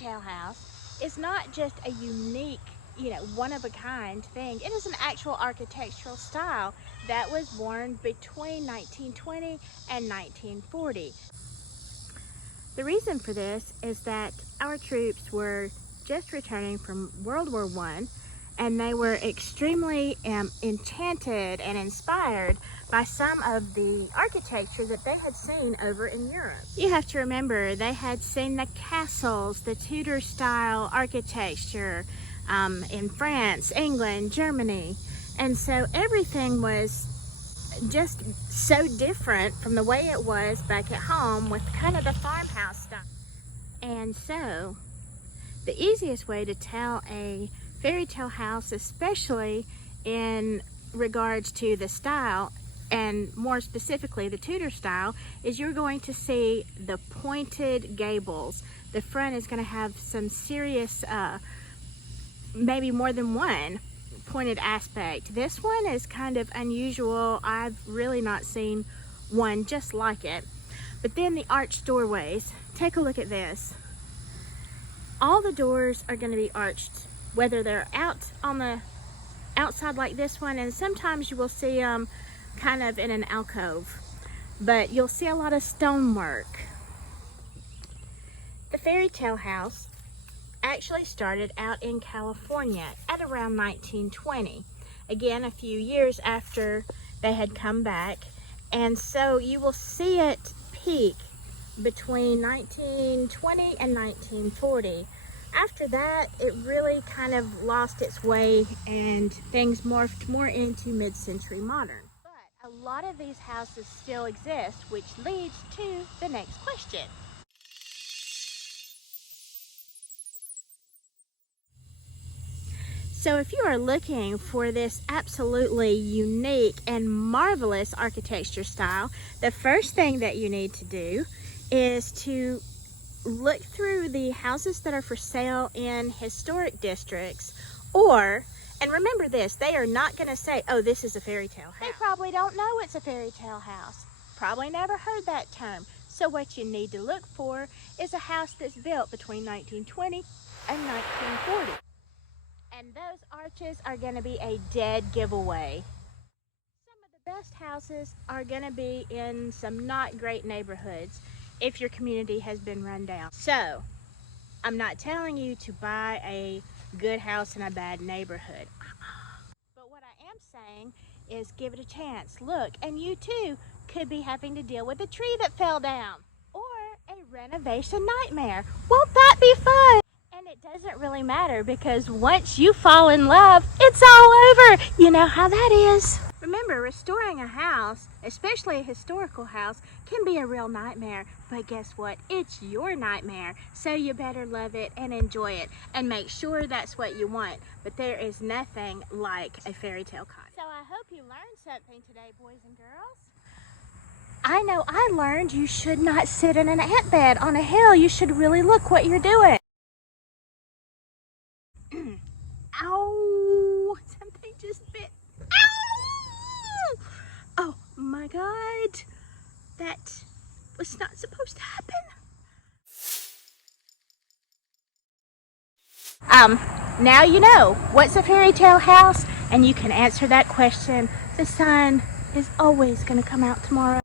tale house is not just a unique, one-of-a-kind thing. It is an actual architectural style that was born between 1920 and 1940. The reason for this is that our troops were just returning from World War I, and they were extremely enchanted and inspired by some of the architecture that they had seen over in Europe. You have to remember, they had seen the castles, the Tudor style architecture in France, England, Germany, and so everything was just so different from the way it was back at home with kind of the farmhouse style. And so the easiest way to tell a fairy tale house, especially in regards to the style, and more specifically the Tudor style, is you're going to see the pointed gables. The front is going to have some serious, maybe more than one pointed aspect. This one is kind of unusual. I've really not seen one just like it. But then the arched doorways, take a look at this. All the doors are going to be arched, whether they're out on the outside like this one, and sometimes you will see them kind of in an alcove, but you'll see a lot of stonework. The fairy tale house actually started out in California at around 1920, again a few years after they had come back, and so you will see it peak between 1920 and 1940. After that, it really kind of lost its way and things morphed more into mid-century modern. But a lot of these houses still exist, which leads to the next question. So if you are looking for this absolutely unique and marvelous architecture style, the first thing that you need to do is to look through the houses that are for sale in historic districts, and remember this, they are not going to say, oh, this is a fairy tale house. They probably don't know it's a fairy tale house. Probably never heard that term. So what you need to look for is a house that's built between 1920 and 1940. And those arches are going to be a dead giveaway. Some of the best houses are going to be in some not great neighborhoods if your community has been run down. So, I'm not telling you to buy a good house in a bad neighborhood. But what I am saying is give it a chance. Look, and you too could be having to deal with a tree that fell down or a renovation nightmare. Won't that be fun? And it doesn't really matter, because once you fall in love, it's all over. You know how that is. Remember, restoring a house, especially a historical house, can be a real nightmare. But guess what? It's your nightmare. So you better love it and enjoy it and make sure that's what you want. But there is nothing like a fairy tale cottage. So I hope you learned something today, boys and girls. I know I learned you should not sit in an ant bed on a hill. You should really look what you're doing. Ow! Something just bit. Ow! Oh my God! That was not supposed to happen. Now you know what's a fairy tale house, and you can answer that question. The sun is always going to come out tomorrow.